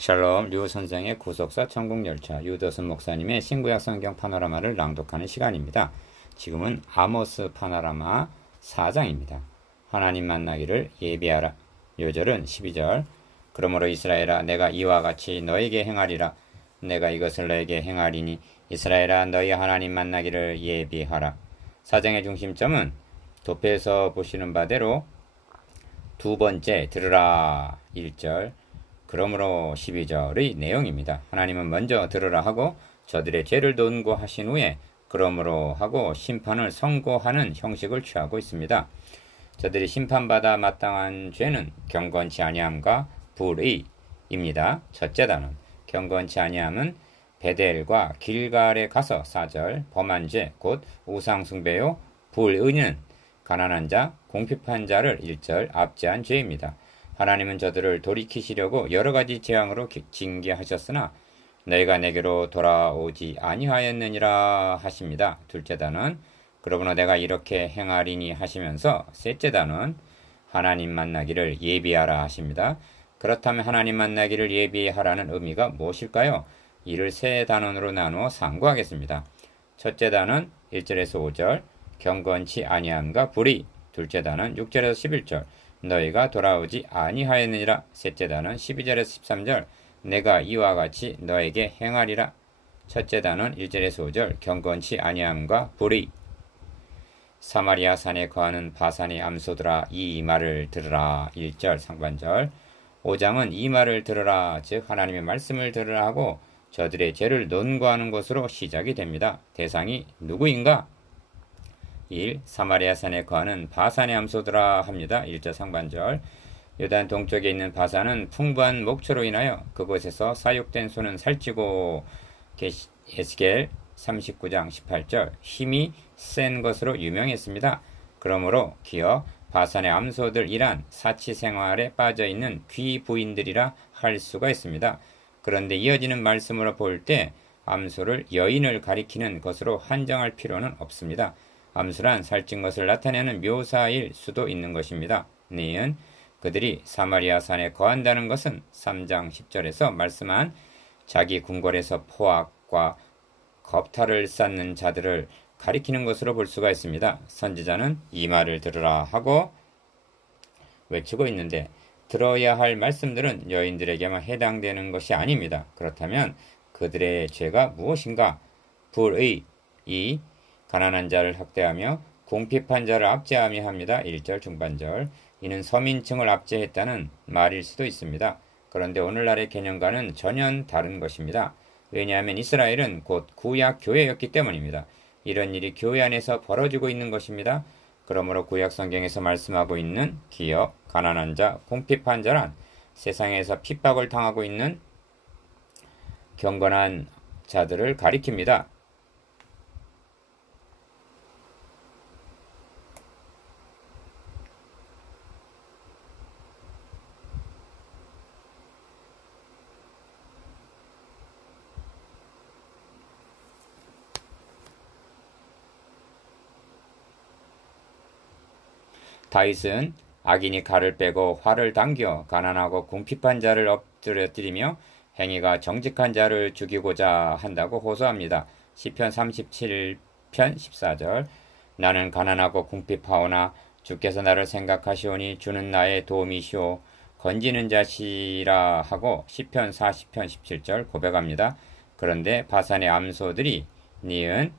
샬롬 류 선생의 구속사 천국열차 유더슨 목사님의 신구약 성경 파노라마를 낭독하는 시간입니다. 지금은 아모스 파노라마 4장입니다. 하나님 만나기를 예비하라. 요절은 12절. 그러므로 이스라엘아 내가 이와 같이 너에게 행하리라. 내가 이것을 너에게 행하리니 이스라엘아 너희 하나님 만나기를 예비하라. 4장의 중심점은 도표에서 보시는 바대로 두 번째 들으라 1절 그러므로 12절의 내용입니다. 하나님은 먼저 들으라 하고 저들의 죄를 논고하신 후에 그러므로 하고 심판을 선고하는 형식을 취하고 있습니다. 저들이 심판받아 마땅한 죄는 경건치 아니함과 불의입니다. 첫째 단원 경건치 아니함은 베델과 길갈에 가서 4절 범한 죄 곧 우상숭배요. 불의는 가난한 자, 궁핍한 자를 1절 압제한 죄입니다. 하나님은 저들을 돌이키시려고 여러가지 재앙으로 징계하셨으나 너희가 내게로 돌아오지 아니하였느니라 하십니다. 둘째 단은 그러므로 내가 이렇게 행하리니 하시면서 셋째 단은 하나님 만나기를 예비하라 하십니다. 그렇다면 하나님 만나기를 예비하라는 의미가 무엇일까요? 이를 세 단원으로 나누어 상고하겠습니다. 첫째 단은 1절에서 5절 경건치 아니함과 불의. 둘째 단은 6절에서 11절 너희가 돌아오지 아니하였느니라. 셋째 단은 12절에서 13절 내가 이와 같이 너에게 행하리라. 첫째 단은 1절에서 5절 경건치 아니함과 불의. 사마리아 산에 거하는 바산의 암소들아 이 말을 들으라. 1절 상반절. 5장은 이 말을 들으라 즉 하나님의 말씀을 들으라 하고 저들의 죄를 논고하는 것으로 시작이 됩니다. 대상이 누구인가? 1. 사마리아 산에 거하는 바산의 암소들아 합니다. 1절 상반절. 요단 동쪽에 있는 바산은 풍부한 목초로 인하여 그곳에서 사육된 소는 살찌고 에스겔 39장 18절 힘이 센 것으로 유명했습니다. 그러므로 기어 바산의 암소들이란 사치 생활에 빠져있는 귀부인들이라 할 수가 있습니다. 그런데 이어지는 말씀으로 볼 때 암소를 여인을 가리키는 것으로 한정할 필요는 없습니다. 암소란 살찐 것을 나타내는 묘사일 수도 있는 것입니다. 니은 그들이 사마리아 산에 거한다는 것은 3장 10절에서 말씀한 자기 궁궐에서 포악과 겁탈을 쌓는 자들을 가리키는 것으로 볼 수가 있습니다. 선지자는 이 말을 들으라 하고 외치고 있는데 들어야 할 말씀들은 여인들에게만 해당되는 것이 아닙니다. 그렇다면 그들의 죄가 무엇인가? 불의, 가난한 자를 학대하며 궁핍한 자를 압제하며 합니다. 1절 중반절. 이는 서민층을 압제했다는 말일 수도 있습니다. 그런데 오늘날의 개념과는 전혀 다른 것입니다. 왜냐하면 이스라엘은 곧 구약 교회였기 때문입니다. 이런 일이 교회 안에서 벌어지고 있는 것입니다. 그러므로 구약 성경에서 말씀하고 있는 기업, 가난한 자, 궁핍한 자란 세상에서 핍박을 당하고 있는 경건한 자들을 가리킵니다. 다윗은 악인이 칼을 빼고 활을 당겨 가난하고 궁핍한 자를 엎드려뜨리며 행위가 정직한 자를 죽이고자 한다고 호소합니다. 시편 37편 14절 나는 가난하고 궁핍하오나 주께서 나를 생각하시오니 주는 나의 도움이시오 건지는 자시라 하고 시편 40편 17절 고백합니다. 그런데 바산의 암소들이 니은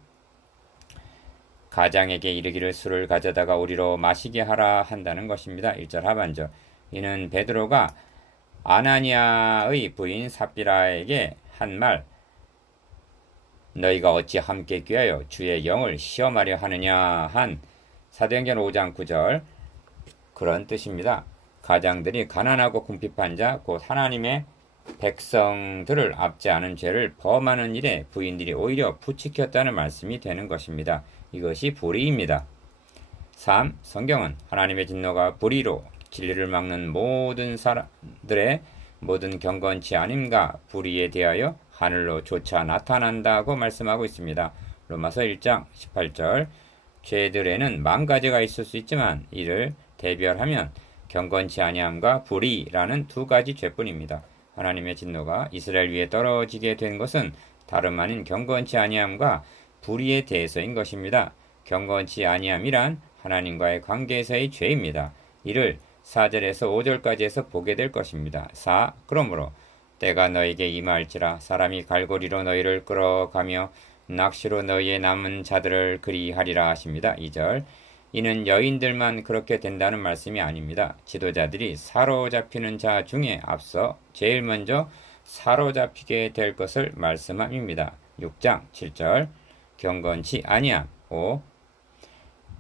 가장에게 이르기를 술을 가져다가 우리로 마시게 하라 한다는 것입니다. 1절 하반절. 이는 베드로가 아나니아의 부인 삽비라에게 한 말 너희가 어찌 함께 꾀하여 주의 영을 시험하려 하느냐 한 사도행전 5장 9절 그런 뜻입니다. 가장들이 가난하고 궁핍한 자 곧 하나님의 백성들을 압제하는 죄를 범하는 일에 부인들이 오히려 부추겼다는 말씀이 되는 것입니다. 이것이 불의입니다. 3. 성경은 하나님의 진노가 불의로 진리를 막는 모든 사람들의 모든 경건치 아님과 불의에 대하여 하늘로 조차 나타난다고 말씀하고 있습니다. 로마서 1장 18절 죄들에는 만 가지가 있을 수 있지만 이를 대별하면 경건치 아니함과 불의라는 두 가지 죄뿐입니다. 하나님의 진노가 이스라엘 위에 떨어지게 된 것은 다름 아닌 경건치 아니함과 불의에 대해서인 것입니다. 경건치 아니함이란 하나님과의 관계에서의 죄입니다. 이를 4절에서 5절까지에서 보게 될 것입니다. 4. 그러므로 때가 너에게 임할지라 사람이 갈고리로 너희를 끌어가며 낚시로 너희의 남은 자들을 그리하리라 하십니다. 2절. 이는 여인들만 그렇게 된다는 말씀이 아닙니다. 지도자들이 사로잡히는 자 중에 앞서 제일 먼저 사로잡히게 될 것을 말씀함입니다. 6장 7절. 경건치 아니함. 5.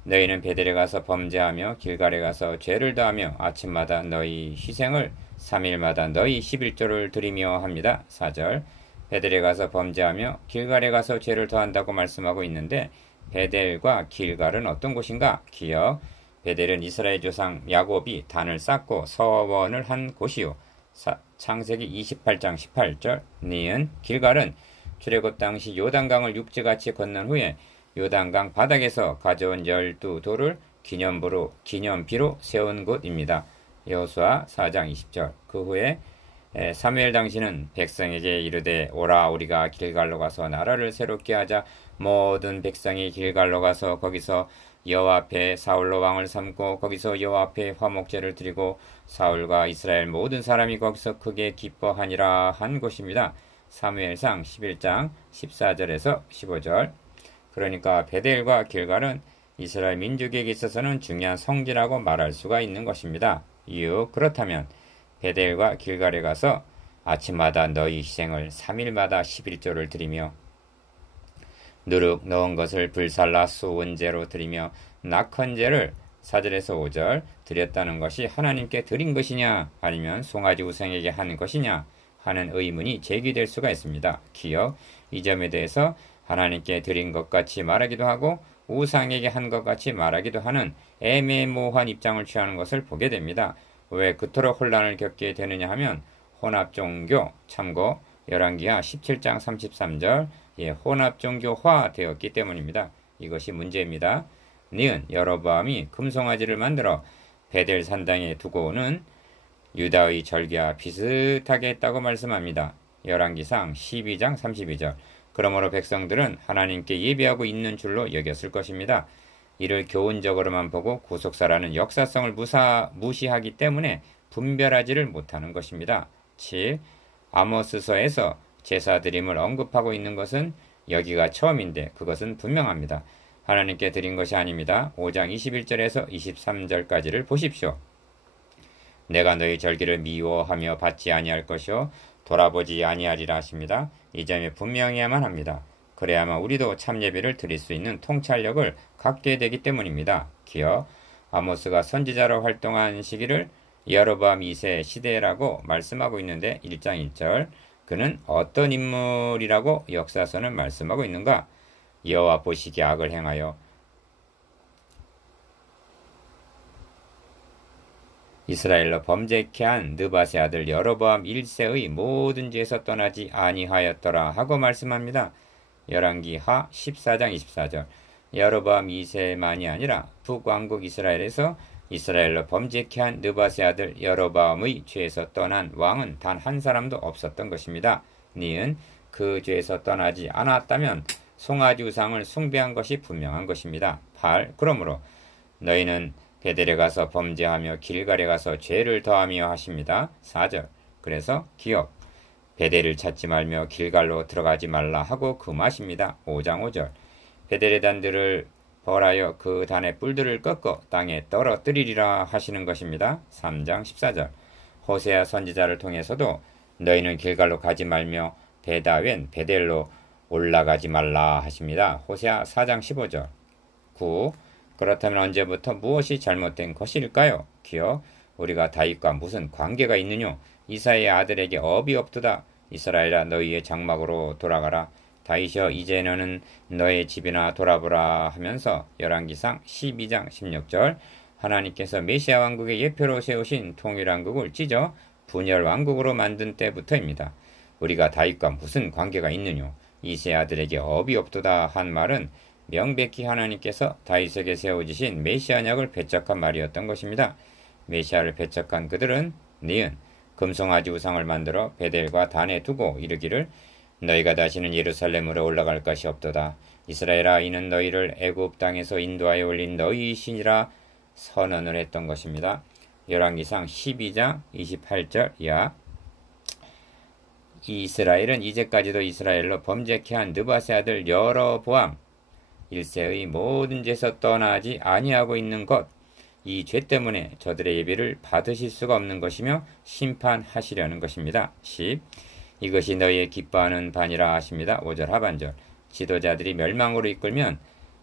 너희는 베델에 가서 범죄하며 길갈에 가서 죄를 더하며 아침마다 너희 희생을 3일마다 너희 11조를 드리며 합니다. 4절. 베델에 가서 범죄하며 길갈에 가서 죄를 더한다고 말씀하고 있는데 베델과 길갈은 어떤 곳인가? 기억. 베델은 이스라엘 조상 야곱이 단을 쌓고 서원을 한 곳이요. 창세기 28장 18절. 니은. 길갈은 출애굽 당시 요단강을 육지같이 건넌 후에 요단강 바닥에서 가져온 12돌을 기념비로 세운 곳입니다. 여호수아 4장 20절. 그 후에 사무엘 당시는 백성에게 이르되 오라 우리가 길갈로 가서 나라를 새롭게 하자. 모든 백성이 길갈로 가서 거기서 여호와 앞에 사울로 왕을 삼고 거기서 여호와 앞에 화목제를 드리고 사울과 이스라엘 모든 사람이 거기서 크게 기뻐하니라 한 곳입니다. 사무엘상 11장 14절에서 15절. 그러니까 베델과 길갈은 이스라엘 민족에게 있어서는 중요한 성지라고 말할 수가 있는 것입니다. 이유. 그렇다면 베델과 길갈에 가서 아침마다 너희 희생을 3일마다 11조를 드리며 누룩 넣은 것을 불살라 수은제로 드리며 낙헌제를 4절에서 5절 드렸다는 것이 하나님께 드린 것이냐 아니면 송아지 우상에게 한 것이냐 하는 의문이 제기될 수가 있습니다. 기억. 이 점에 대해서 하나님께 드린 것 같이 말하기도 하고 우상에게 한 것 같이 말하기도 하는 애매모호한 입장을 취하는 것을 보게 됩니다. 왜 그토록 혼란을 겪게 되느냐 하면 혼합종교, 참고 열왕기하 17장 33절 혼합종교화 되었기 때문입니다. 이것이 문제입니다. 니은. 여로보암이 금송아지를 만들어 베델 산당에 두고 오는 유다의 절기와 비슷하게 했다고 말씀합니다. 열왕기상 12장 32절. 그러므로 백성들은 하나님께 예배하고 있는 줄로 여겼을 것입니다. 이를 교훈적으로만 보고 구속사라는 역사성을 무시하기 때문에 분별하지를 못하는 것입니다. 7. 아모스서에서 제사드림을 언급하고 있는 것은 여기가 처음인데 그것은 분명합니다. 하나님께 드린 것이 아닙니다. 5장 21절에서 23절까지를 보십시오. 내가 너희 절기를 미워하며 받지 아니할 것이요 돌아보지 아니하리라 하십니다. 이 점이 분명해야만 합니다. 그래야만 우리도 참예배를 드릴 수 있는 통찰력을 갖게 되기 때문입니다. 기억. 아모스가 선지자로 활동한 시기를 여로보암 2세 시대라고 말씀하고 있는데 1장 1절. 그는 어떤 인물이라고 역사서는 말씀하고 있는가? 여호와 보시기에 악을 행하여 이스라엘로 범죄케 한 느밧의 아들 여로보암 1세의 모든 죄에서 떠나지 아니하였더라 하고 말씀합니다. 열왕기하 14장 24절. 여로보암 2세만이 아니라 북왕국 이스라엘에서 이스라엘로 범죄케 한 느밧의 아들 여로보암의 죄에서 떠난 왕은 단 한 사람도 없었던 것입니다. 니은. 그 죄에서 떠나지 않았다면 송아지 우상을 숭배한 것이 분명한 것입니다. 8. 그러므로 너희는 베델에 가서 범죄하며 길갈에 가서 죄를 더하며 하십니다. 4절. 그래서 기억. 베델을 찾지 말며 길갈로 들어가지 말라 하고 금하십니다. 5장 5절. 베델의 단들을 벌하여 그 단의 뿔들을 꺾어 땅에 떨어뜨리리라 하시는 것입니다. 3장 14절. 호세아 선지자를 통해서도 너희는 길갈로 가지 말며 베다웬 베델로 올라가지 말라 하십니다. 호세아 4장 15절. 9. 그렇다면 언제부터 무엇이 잘못된 것일까요? 기억. 우리가 다윗과 무슨 관계가 있느뇨? 이사의 아들에게 업이 없도다. 이스라엘아 너희의 장막으로 돌아가라. 다윗이여 이제 너는 너의 집이나 돌아보라 하면서 열왕기상 12장 16절. 하나님께서 메시아 왕국의 예표로 세우신 통일왕국을 찢어 분열 왕국으로 만든 때부터입니다. 우리가 다윗과 무슨 관계가 있느뇨? 이세 아들에게 업이 없도다 한 말은 명백히 하나님께서 다윗에게 세워주신 메시아 약을 배척한 말이었던 것입니다. 메시아를 배척한 그들은 니은 금송아지 우상을 만들어 베델과 단에 두고 이르기를 너희가 다시는 예루살렘으로 올라갈 것이 없도다. 이스라엘아, 이는 너희를 애굽 땅에서 인도하여 올린 너희 신이라 선언을 했던 것입니다. 열왕기상 12장 28절 이하. 이스라엘은 이제까지도 이스라엘로 범죄케 한 느바세 아들 여로보암 1세의 모든 죄에서 떠나지 아니하고 있는 것, 이 죄 때문에 저들의 예배를 받으실 수가 없는 것이며 심판하시려는 것입니다. 10. 이것이 너희의 기뻐하는 반이라 하십니다. 5절 하반절. 지도자들이 멸망으로 이끌면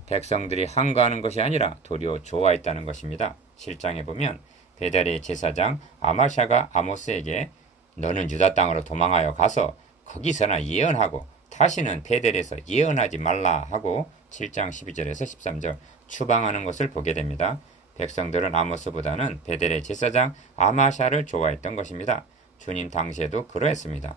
백성들이 항거하는 것이 아니라 도리어 좋아했다는 것입니다. 7장에 보면 베델의 제사장 아마샤가 아모스에게 너는 유다 땅으로 도망하여 가서 거기서나 예언하고 다시는 베델에서 예언하지 말라 하고 7장 12절에서 13절 추방하는 것을 보게 됩니다. 백성들은 아모스보다는 베델의 제사장 아마샤를 좋아했던 것입니다. 주님 당시에도 그러했습니다.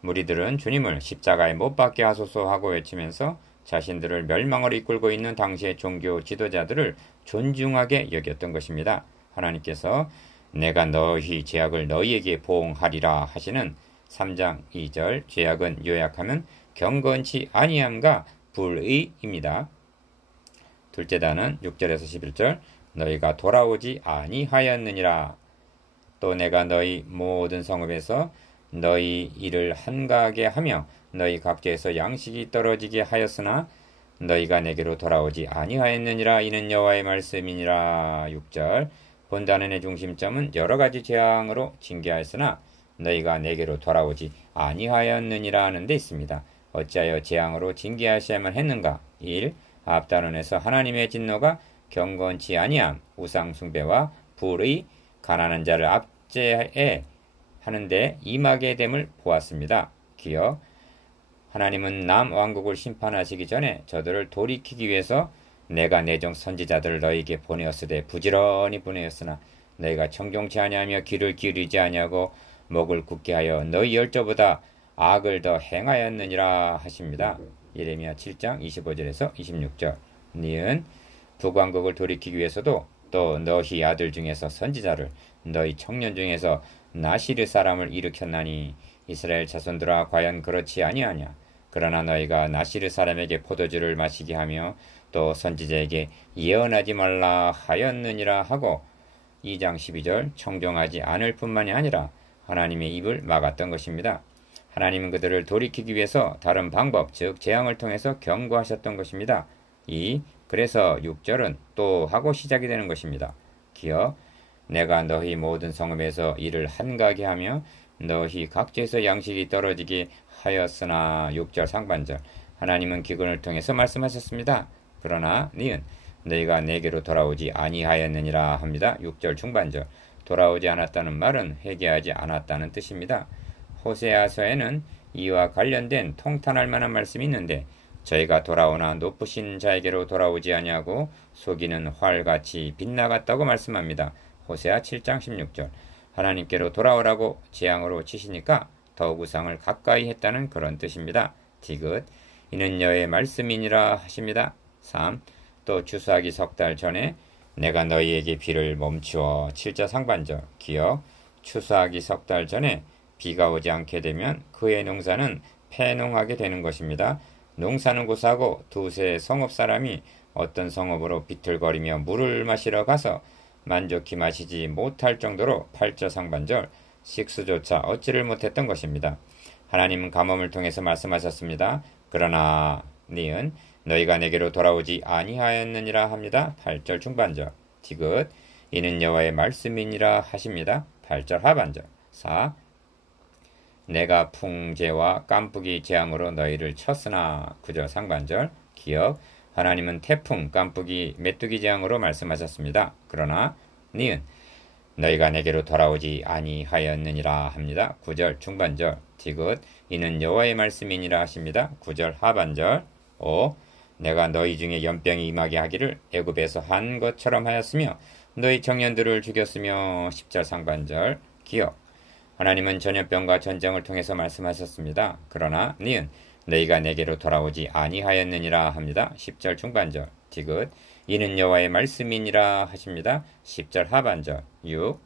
무리들은 주님을 십자가에 못 박게 하소서 하고 외치면서 자신들을 멸망으로 이끌고 있는 당시의 종교 지도자들을 존중하게 여겼던 것입니다. 하나님께서 내가 너희 죄악을 너희에게 보응하리라 하시는 3장 2절 죄악은 요약하면 경건치 아니함과 불의입니다. 둘째 단은 6절에서 11절 너희가 돌아오지 아니하였느니라. 또 내가 너희 모든 성읍에서 너희 일을 한가하게 하며 너희 각지에서 양식이 떨어지게 하였으나 너희가 내게로 돌아오지 아니하였느니라. 이는 여호와의 말씀이니라. 6절 본단의 중심점은 여러 가지 재앙으로 징계하였으나 너희가 내게로 돌아오지 아니하였느니라 하는 데 있습니다. 어찌하여 재앙으로 징계하셔야만 했는가? 1. 앞단원에서 하나님의 진노가 경건치 아니함, 우상 숭배와 불의, 가난한 자를 압제해 하는데 임하게 됨을 보았습니다. 기억. 하나님은 남왕국을 심판하시기 전에 저들을 돌이키기 위해서 내가 내정 선지자들을 너희에게 보내었으되 부지런히 보내었으나 너희가 청종치 아니하며 귀를 기울이지 아니하고 목을 굳게 하여 너희 열조보다 악을 더 행하였느니라 하십니다. 예레미야 7장 25절에서 26절. 니은 북왕국을 돌이키기 위해서도 또 너희 아들 중에서 선지자를 너희 청년 중에서 나시르 사람을 일으켰나니 이스라엘 자손들아 과연 그렇지 아니하냐. 그러나 너희가 나시르 사람에게 포도주를 마시게 하며 또 선지자에게 예언하지 말라 하였느니라 하고 2장 12절 청종하지 않을 뿐만이 아니라 하나님의 입을 막았던 것입니다. 하나님은 그들을 돌이키기 위해서 다른 방법, 즉 재앙을 통해서 경고하셨던 것입니다. 그래서 6절은 또 하고 시작이 되는 것입니다. 기억. 내가 너희 모든 성읍에서 일을 한가하게 하며 너희 각지에서 양식이 떨어지게 하였으나 6절 상반절 하나님은 기근을 통해서 말씀하셨습니다. 그러나 니은 너희가 내게로 돌아오지 아니하였느니라 합니다. 6절 중반절 돌아오지 않았다는 말은 회개하지 않았다는 뜻입니다. 호세아서에는 이와 관련된 통탄할 만한 말씀이 있는데 저희가 돌아오나 높으신 자에게로 돌아오지 아니하고 속이는 활같이 빗나갔다고 말씀합니다. 호세아 7장 16절 하나님께로 돌아오라고 재앙으로 치시니까 더욱 우상을 가까이 했다는 그런 뜻입니다. 디귿 이는 여의 말씀이니라 하십니다. 3. 또 추수하기 석 달 전에 내가 너희에게 비를 멈추어 7절 상반절 기억 추수하기 석 달 전에 비가 오지 않게 되면 그의 농사는 패농하게 되는 것입니다. 농사는 고사하고 두세 성읍 사람이 어떤 성읍으로 비틀거리며 물을 마시러 가서 만족히 마시지 못할 정도로 8절 상반절 식수조차 얻지를 못했던 것입니다. 하나님은 가뭄을 통해서 말씀하셨습니다. 그러나 니은 너희가 내게로 돌아오지 아니하였느니라 합니다. 8절 중반절 디귿 이는 여호와의 말씀이니라 하십니다. 8절 하반절 4. 내가 풍재와 깜쁘기 재앙으로 너희를 쳤으나 9절 상반절 기억 하나님은 태풍, 깜쁘기, 메뚜기 재앙으로 말씀하셨습니다. 그러나 니은 너희가 내게로 돌아오지 아니하였느니라 합니다. 9절 중반절 디귿 이는 여호와의 말씀이니라 하십니다. 9절 하반절 5. 내가 너희 중에 연병이 임하게 하기를 애굽에서 한 것처럼 하였으며 너희 청년들을 죽였으며 10절 상반절 기억 하나님은 전염병과 전쟁을 통해서 말씀하셨습니다. 그러나 니은 너희가 내게로 돌아오지 아니하였느니라 합니다. 10절 중반절 디귿 이는 여호와의 말씀이니라 하십니다. 10절 하반절 6.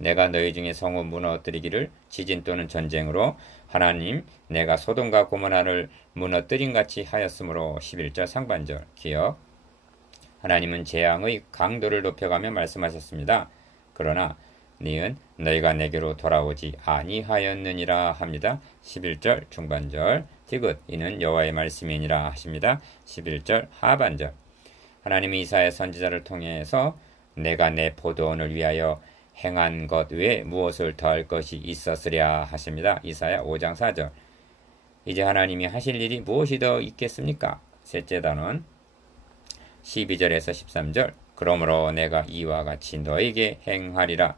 내가 너희 중에 성읍 무너뜨리기를 지진 또는 전쟁으로 하나님 내가 소돔과 고모라를 무너뜨린 같이 하였으므로 11절 상반절 기억. 하나님은 재앙의 강도를 높여가며 말씀하셨습니다. 그러나 니은 너희가 내게로 돌아오지 아니하였느니라 합니다. 11절 중반절 디귿 이는 여호와의 말씀이니라 하십니다. 11절 하반절. 하나님이 이사야 선지자를 통해서 내가 내 포도원을 위하여 행한 것 외에 무엇을 더할 것이 있었으랴 하십니다. 이사야 5장 4절. 이제 하나님이 하실 일이 무엇이 더 있겠습니까? 셋째 단원 12절에서 13절. 그러므로 내가 이와 같이 너에게 행하리라.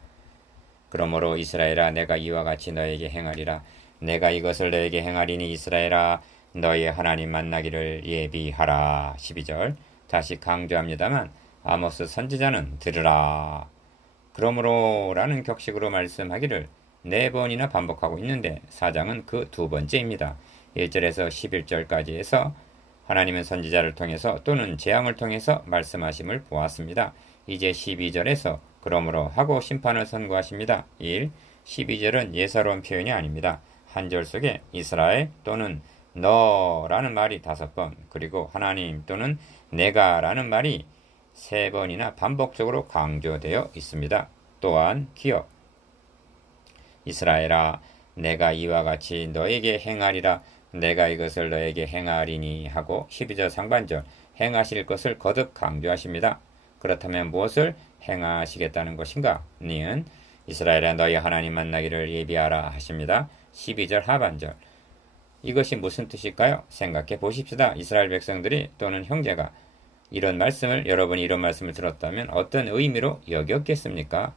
그러므로 이스라엘아 내가 이와 같이 너에게 행하리라. 내가 이것을 너에게 행하리니 이스라엘아 너의 하나님 만나기를 예비하라. 12절. 다시 강조합니다만 아모스 선지자는 들으라. 그러므로 라는 격식으로 말씀하기를 4번이나 반복하고 있는데 4장은 그 2번째입니다. 1절에서 11절까지 해서 하나님은 선지자를 통해서 또는 재앙을 통해서 말씀하심을 보았습니다. 이제 12절에서 그러므로 하고 심판을 선고하십니다. 1. 12절은 예사로운 표현이 아닙니다. 한 절 속에 이스라엘 또는 너라는 말이 5번 그리고 하나님 또는 내가라는 말이 3번이나 반복적으로 강조되어 있습니다. 또한 기억. 이스라엘아 내가 이와 같이 너에게 행하리라. 내가 이것을 너에게 행하리니 하고 12절 상반절 행하실 것을 거듭 강조하십니다. 그렇다면 무엇을 행하시겠다는 것인가? 니은 이스라엘아 너희 하나님 만나기를 예비하라 하십니다. 12절 하반절. 이것이 무슨 뜻일까요? 생각해 보십시다. 이스라엘 백성들이 또는 형제가 여러분이 이런 말씀을 들었다면 어떤 의미로 여겼겠습니까?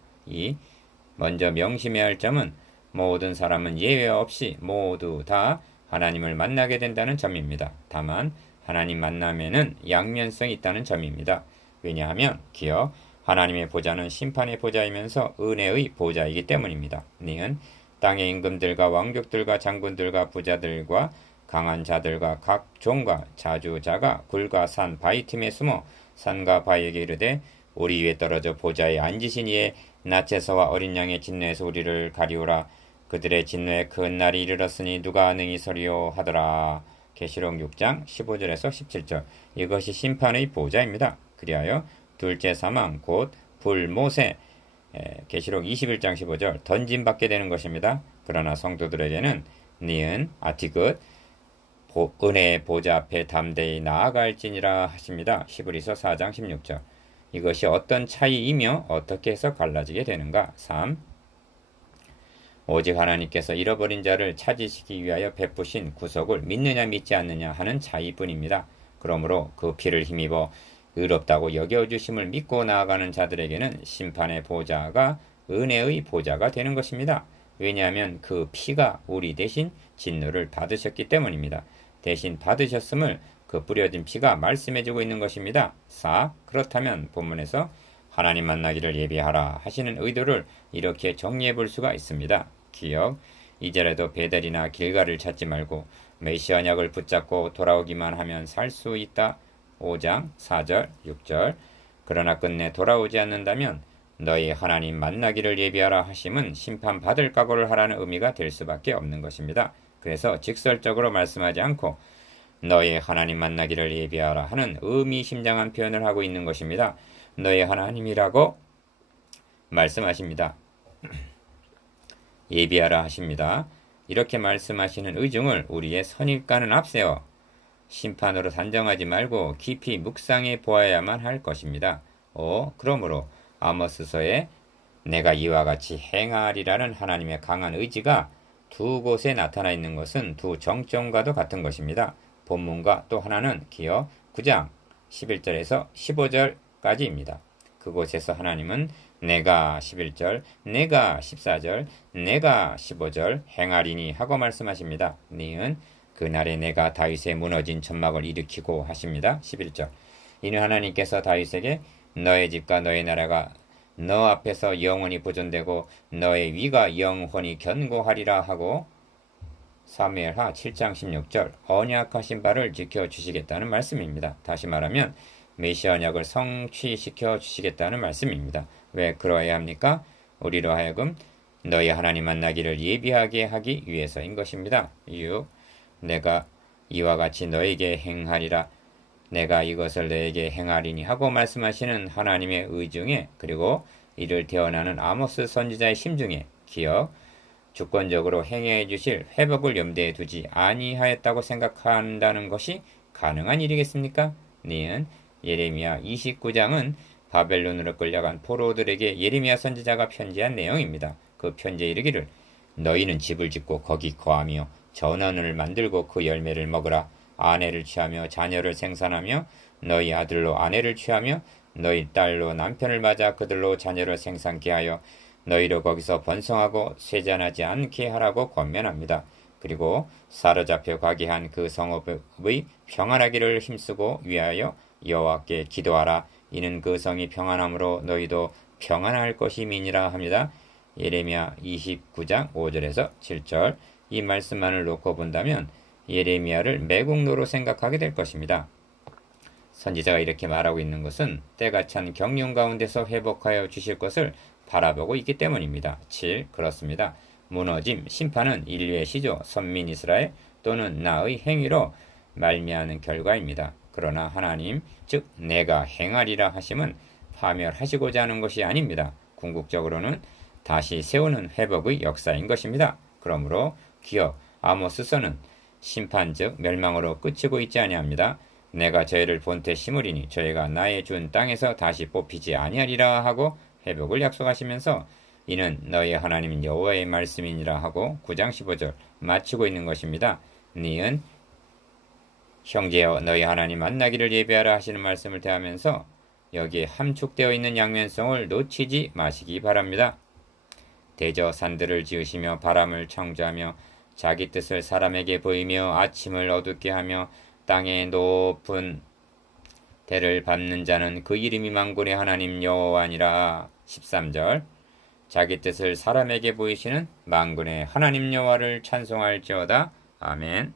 먼저 명심해야 할 점은 모든 사람은 예외 없이 모두 다 하나님을 만나게 된다는 점입니다. 다만 하나님 만남에는 양면성이 있다는 점입니다. 왜냐하면 기억 하나님의 보좌는 심판의 보좌이면서 은혜의 보좌이기 때문입니다. 니은 땅의 임금들과 왕족들과 장군들과 부자들과 강한 자들과 각 종과 자주자가 굴과 산 바위 틈에 숨어 산과 바위에게 이르되 우리 위에 떨어져 보좌에 앉으신 이의 낯에서와 어린 양의 진노에서 우리를 가리우라. 그들의 진노에 큰 날이 이르렀으니 누가 능히 서리요 하더라. 계시록 6장 15절에서 17절. 이것이 심판의 보좌입니다. 그리하여 둘째 사망 곧 불모세 계시록 21장 15절 던짐받게 되는 것입니다. 그러나 성도들에게는 니은 아티긋 은혜의 보좌 앞에 담대히 나아갈지니라 하십니다. 히브리서 4장 16절. 이것이 어떤 차이이며 어떻게 해서 갈라지게 되는가? 3. 오직 하나님께서 잃어버린 자를 찾으시기 위하여 베푸신 구속을 믿느냐 믿지 않느냐 하는 차이뿐입니다. 그러므로 그 피를 힘입어 의롭다고 여겨주심을 믿고 나아가는 자들에게는 심판의 보좌가 은혜의 보좌가 되는 것입니다. 왜냐하면 그 피가 우리 대신 진노를 받으셨기 때문입니다. 대신 받으셨음을 그 뿌려진 피가 말씀해주고 있는 것입니다. 4. 그렇다면 본문에서 하나님 만나기를 예비하라 하시는 의도를 이렇게 정리해 볼 수가 있습니다. 기억. 이제라도 베델이나 길가를 찾지 말고 메시아 언약을 붙잡고 돌아오기만 하면 살 수 있다. 5장 4절 6절. 그러나 끝내 돌아오지 않는다면 너희 하나님 만나기를 예비하라 하심은 심판받을 각오를 하라는 의미가 될 수밖에 없는 것입니다. 그래서 직설적으로 말씀하지 않고 너희 하나님 만나기를 예비하라 하는 의미심장한 표현을 하고 있는 것입니다. 너희 하나님이라고 말씀하십니다. 예비하라 하십니다. 이렇게 말씀하시는 의중을 우리의 선입관은 앞세워 심판으로 단정하지 말고 깊이 묵상해 보아야만 할 것입니다. 그러므로 아모스서에 내가 이와 같이 행하리라는 하나님의 강한 의지가 두 곳에 나타나 있는 것은 두 정점과도 같은 것입니다. 본문과 또 하나는 기어 9장 11절에서 15절까지입니다. 그곳에서 하나님은 내가 11절, 내가 14절, 내가 15절 행하리니 하고 말씀하십니다. 니은 그날에 내가 다윗의 무너진 천막을 일으키고 하십니다. 11절. 이는 하나님께서 다윗에게 너의 집과 너의 나라가 너 앞에서 영원히 보존되고 너의 위가 영원히 견고하리라 하고 사무엘하 7장 16절 언약하신 바를 지켜주시겠다는 말씀입니다. 다시 말하면 메시아 언약을 성취시켜 주시겠다는 말씀입니다. 왜 그러해야 합니까? 우리로 하여금 너희 하나님 만나기를 예비하게 하기 위해서인 것입니다. 6. 내가 이와 같이 너에게 행하리라. 내가 이것을 너에게 행하리니 하고 말씀하시는 하나님의 의중에, 그리고 이를 태어나는 아모스 선지자의 심중에 기억, 주권적으로 행해 주실 회복을 염두에 두지 아니하였다고 생각한다는 것이 가능한 일이겠습니까? 니은 예레미야 29장은 바벨론으로 끌려간 포로들에게 예레미야 선지자가 편지한 내용입니다. 그 편지에 이르기를 너희는 집을 짓고 거기 거하며 전원을 만들고 그 열매를 먹으라. 아내를 취하며 자녀를 생산하며 너희 아들로 아내를 취하며 너희 딸로 남편을 맞아 그들로 자녀를 생산케 하여 너희로 거기서 번성하고 쇠잔하지 않게 하라고 권면합니다. 그리고 사로잡혀 가게 한 그 성읍의 평안하기를 힘쓰고 위하여 여호와께 기도하라. 이는 그 성이 평안함으로 너희도 평안할 것임이니라 합니다. 예레미야 29장 5절에서 7절. 이 말씀만을 놓고 본다면 예레미야를 매국노로 생각하게 될 것입니다. 선지자가 이렇게 말하고 있는 것은 때가 찬 경륜 가운데서 회복하여 주실 것을 바라보고 있기 때문입니다. 7. 그렇습니다. 무너짐, 심판은 인류의 시조, 선민 이스라엘 또는 나의 행위로 말미암는 결과입니다. 그러나 하나님, 즉 내가 행하리라 하심은 파멸하시고자 하는 것이 아닙니다. 궁극적으로는 다시 세우는 회복의 역사인 것입니다. 그러므로 기억, 아모스서는 심판 즉 멸망으로 그치고 있지 아니합니다. 내가 저희를 본태 심으리니 저희가 나의 준 땅에서 다시 뽑히지 아니하리라 하고 회복을 약속하시면서 이는 너희 하나님 여호와의 말씀이니라 하고 9장 15절 마치고 있는 것입니다. 니은 형제여 너희 하나님 만나기를 예비하라 하시는 말씀을 대하면서 여기에 함축되어 있는 양면성을 놓치지 마시기 바랍니다. 대저 산들을 지으시며 바람을 창조하며 자기 뜻을 사람에게 보이며 아침을 어둡게 하며 땅의 높은 대를 밟는 자는 그 이름이 만군의 하나님 여호와니라. 13절 자기 뜻을 사람에게 보이시는 만군의 하나님 여호와를 찬송할지어다. 아멘.